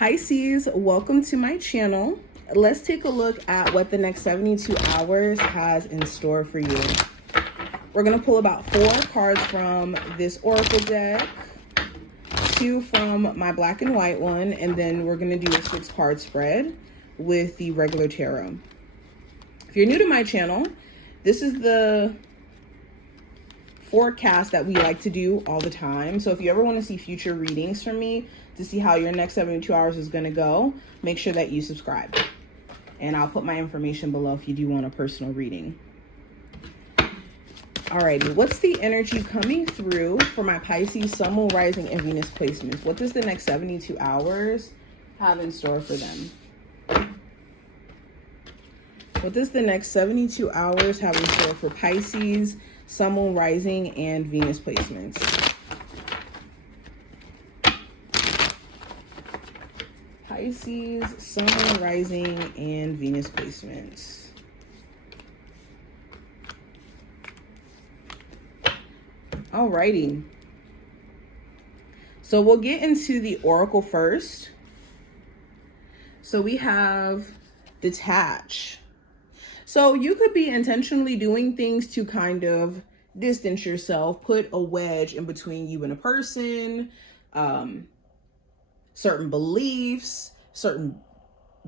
Pisces, welcome to my channel. Let's take a look at what the next 72 hours has in store for you. We're going to pull about 4 cards from this oracle deck, 2 from my black and white one, and then we're going to do a 6-card spread with the regular tarot. If you're new to my channel, this is the forecast that we like to do all the time. So if you ever want to see future readings from me to see how your next 72 hours is going to go, make sure that you subscribe. And I'll put my information below if you do want a personal reading. Alrighty, what's the energy coming through for my Pisces, Sun, Moon, Rising, and Venus placements? What does the next 72 hours have in store for them? What does the next 72 hours have in store for Pisces, Sun, Moon, Rising, and Venus placements? Pisces, Sun, Moon, Rising, and Venus placements. Alrighty. So we'll get into the oracle first. So we have detach. So you could be intentionally doing things to kind of distance yourself, put a wedge in between you and a person, certain beliefs, certain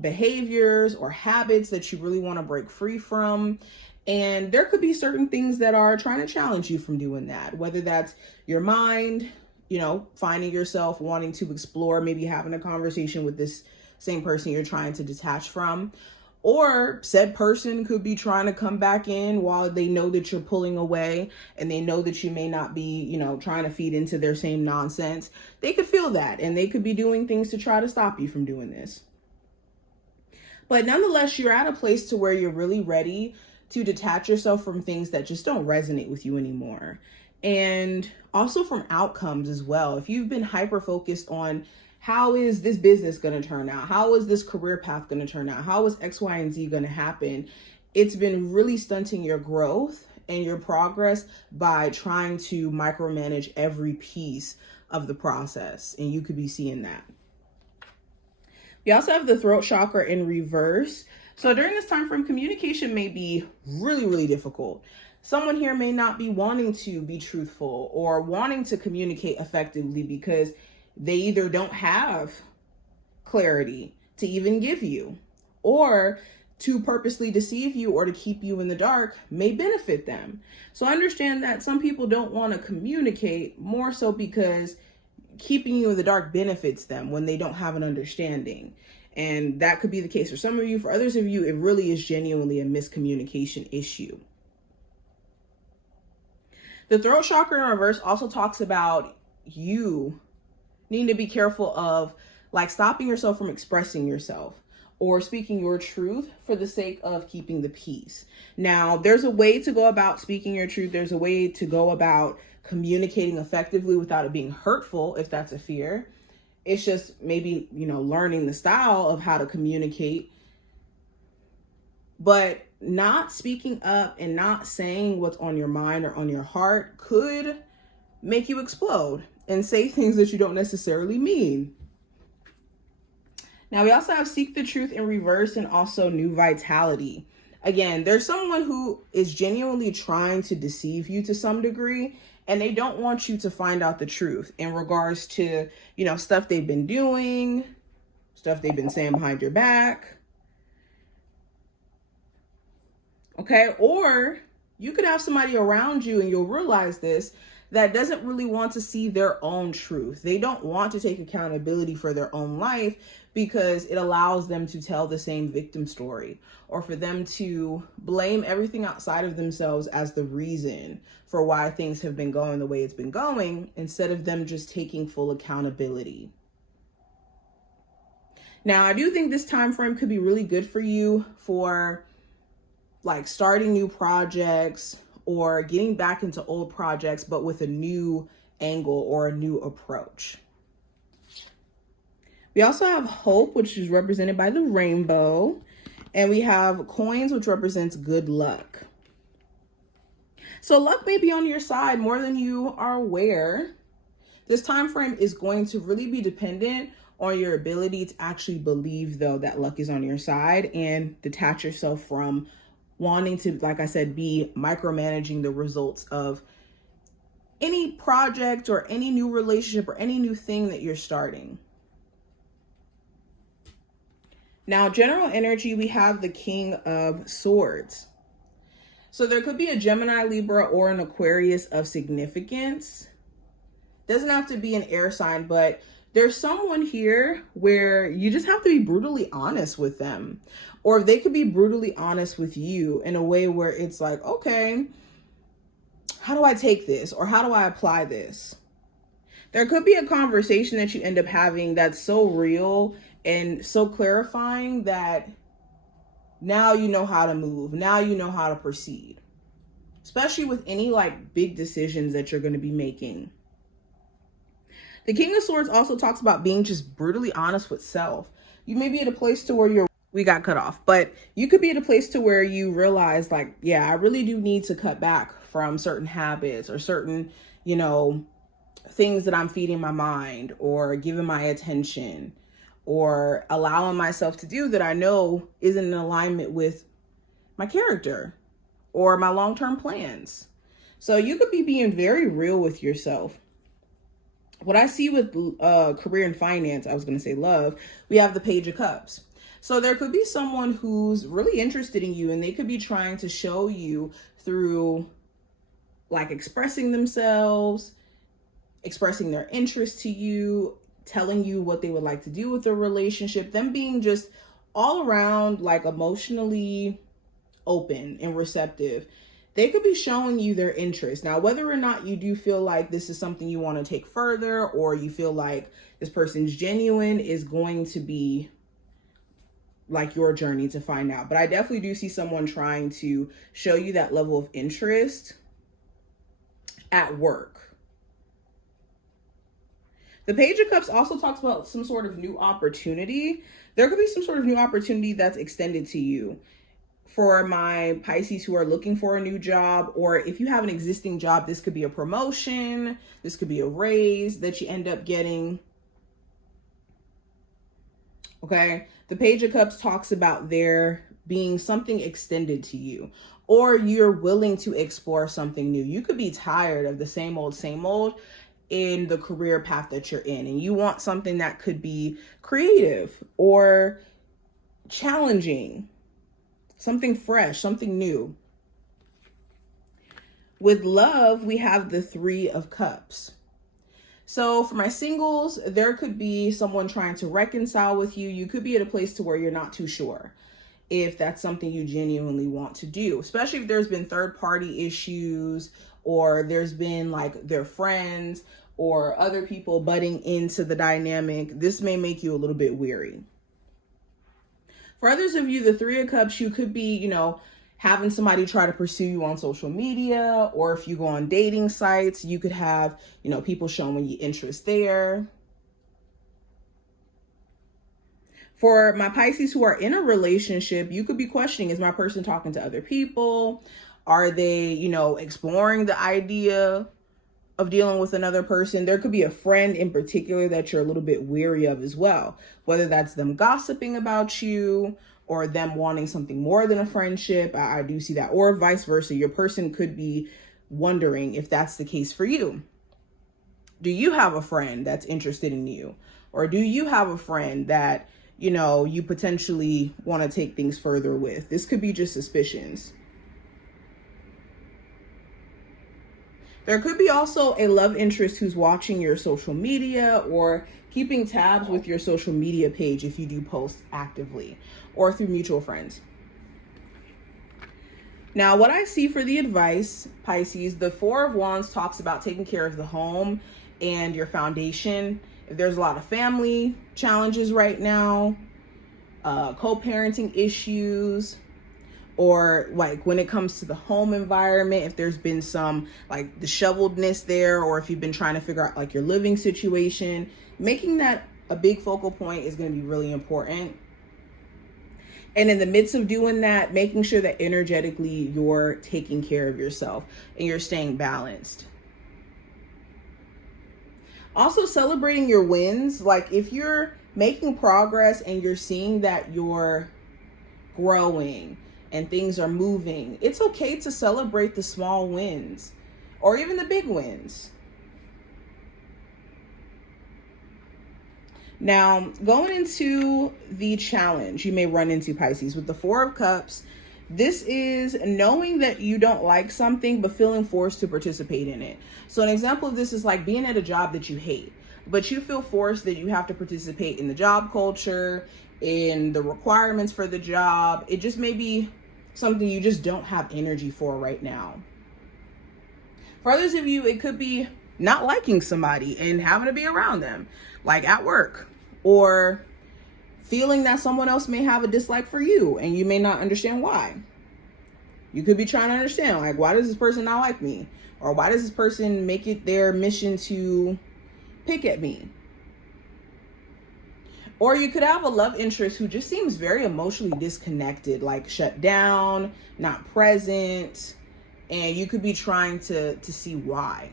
behaviors or habits that you really want to break free from. And there could be certain things that are trying to challenge you from doing that, whether that's your mind, finding yourself wanting to explore, maybe having a conversation with this same person you're trying to detach from. Or said person could be trying to come back in while they know that you're pulling away and they know that you may not be, trying to feed into their same nonsense. They could feel that and they could be doing things to try to stop you from doing this. But nonetheless, you're at a place to where you're really ready to detach yourself from things that just don't resonate with you anymore. And also from outcomes as well. If you've been hyper focused on how is this business going to turn out? How is this career path going to turn out? How is X, Y, and Z going to happen? It's been really stunting your growth and your progress by trying to micromanage every piece of the process. And you could be seeing that. We also have the throat chakra in reverse. So during this time frame, communication may be really, really difficult. Someone here may not be wanting to be truthful or wanting to communicate effectively because they either don't have clarity to even give you, or to purposely deceive you or to keep you in the dark may benefit them. So understand that some people don't want to communicate more so because keeping you in the dark benefits them when they don't have an understanding. And that could be the case for some of you. For others of you, it really is genuinely a miscommunication issue. The throat chakra in reverse also talks about you need to be careful of stopping yourself from expressing yourself or speaking your truth for the sake of keeping the peace. Now, there's a way to go about speaking your truth. There's a way to go about communicating effectively without it being hurtful, if that's a fear. It's just maybe, learning the style of how to communicate. But not speaking up and not saying what's on your mind or on your heart could make you explode and say things that you don't necessarily mean. Now, we also have seek the truth in reverse and also new vitality. Again, there's someone who is genuinely trying to deceive you to some degree, and they don't want you to find out the truth in regards to, stuff they've been doing, stuff they've been saying behind your back. Okay, or you could have somebody around you, and you'll realize this, that doesn't really want to see their own truth. They don't want to take accountability for their own life because it allows them to tell the same victim story, or for them to blame everything outside of themselves as the reason for why things have been going the way it's been going, instead of them just taking full accountability. Now, I do think this time frame could be really good for you for starting new projects, or getting back into old projects, but with a new angle or a new approach. We also have hope, which is represented by the rainbow. And we have coins, which represents good luck. So luck may be on your side more than you are aware. This time frame is going to really be dependent on your ability to actually believe, though, that luck is on your side, and detach yourself from wanting to, like I said, be micromanaging the results of any project or any new relationship or any new thing that you're starting. Now, general energy, we have the King of Swords. So there could be a Gemini, Libra, or an Aquarius of significance. Doesn't have to be an air sign, but there's someone here where you just have to be brutally honest with them. Or they could be brutally honest with you in a way where it's like, okay, how do I take this? Or how do I apply this? There could be a conversation that you end up having that's so real and so clarifying that now you know how to move. Now you know how to proceed. Especially with any like big decisions that you're going to be making. The King of Swords also talks about being just brutally honest with self. You may be at a place to where we got cut off, but you could be at a place to where you realize like, yeah, I really do need to cut back from certain habits or certain, things that I'm feeding my mind or giving my attention or allowing myself to do that I know isn't in alignment with my character or my long-term plans. So you could be being very real with yourself. What I see with career and finance, I was going to say love, we have the Page of Cups. So there could be someone who's really interested in you and they could be trying to show you through like expressing themselves, expressing their interest to you, telling you what they would like to do with their relationship, them being just all around like emotionally open and receptive. They could be showing you their interest. Now, whether or not you do feel like this is something you want to take further or you feel like this person's genuine is going to be like your journey to find out. But I definitely do see someone trying to show you that level of interest at work. The Page of Cups also talks about some sort of new opportunity. There could be some sort of new opportunity that's extended to you. For my Pisces who are looking for a new job, or if you have an existing job, this could be a promotion, this could be a raise that you end up getting. Okay, the Page of Cups talks about there being something extended to you, or you're willing to explore something new. You could be tired of the same old in the career path that you're in, and you want something that could be creative or challenging, something fresh, something new. With love, we have the Three of Cups. So for my singles, there could be someone trying to reconcile with you. You could be at a place to where you're not too sure if that's something you genuinely want to do, especially if there's been third-party issues or there's been like their friends or other people butting into the dynamic. This may make you a little bit weary. For others of you, the Three of Cups, you could be, having somebody try to pursue you on social media, or if you go on dating sites, you could have, people showing you interest there. For my Pisces who are in a relationship, you could be questioning, is my person talking to other people? Are they, exploring the idea of dealing with another person? There could be a friend in particular that you're a little bit weary of as well, whether that's them gossiping about you or them wanting something more than a friendship. I do see that, or vice versa. Your person could be wondering if that's the case for you. Do you have a friend that's interested in you? Or do you have a friend that, you potentially want to take things further with? This could be just suspicions. There could be also a love interest who's watching your social media or keeping tabs with your social media page if you do post actively or through mutual friends. Now, what I see for the advice, Pisces, the Four of Wands talks about taking care of the home and your foundation. If there's a lot of family challenges right now, co-parenting issues, or like when it comes to the home environment, if there's been some like disheveledness there, or if you've been trying to figure out like your living situation, making that a big focal point is going to be really important. And in the midst of doing that, making sure that energetically you're taking care of yourself and you're staying balanced. Also celebrating your wins. Like if you're making progress and you're seeing that you're growing and things are moving, it's okay to celebrate the small wins or even the big wins. Now, going into the challenge you may run into, Pisces, with the Four of Cups, this is knowing that you don't like something, but feeling forced to participate in it. So an example of this is like being at a job that you hate, but you feel forced that you have to participate in the job culture, in the requirements for the job. It just may be something you just don't have energy for right now. For others of you, it could be not liking somebody and having to be around them, like at work, or feeling that someone else may have a dislike for you and you may not understand why. You could be trying to understand, like, why does this person not like me? Or why does this person make it their mission to pick at me? Or you could have a love interest who just seems very emotionally disconnected, like shut down, not present, and you could be trying to see why.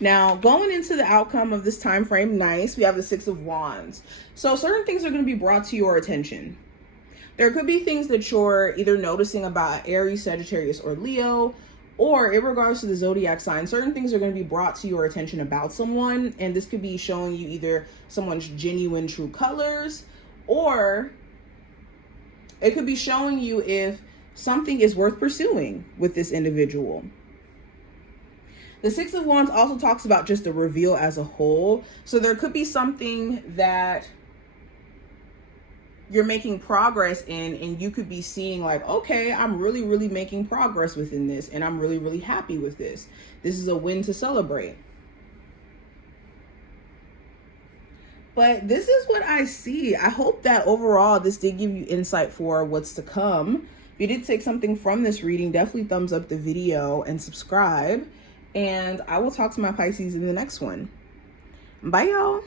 Now, going into the outcome of this time frame, nice, we have the Six of Wands. So certain things are going to be brought to your attention. There could be things that you're either noticing about Aries, Sagittarius, or Leo, or in regards to the zodiac sign, certain things are going to be brought to your attention about someone, and this could be showing you either someone's genuine true colors, or it could be showing you if something is worth pursuing with this individual. The Six of Wands also talks about just the reveal as a whole. So there could be something that you're making progress in, and you could be seeing like, okay, I'm really, really making progress within this, and I'm really, really happy with this. This is a win to celebrate. But this is what I see. I hope that overall this did give you insight for what's to come. If you did take something from this reading, definitely thumbs up the video and subscribe. And I will talk to my Pisces in the next one. Bye, y'all.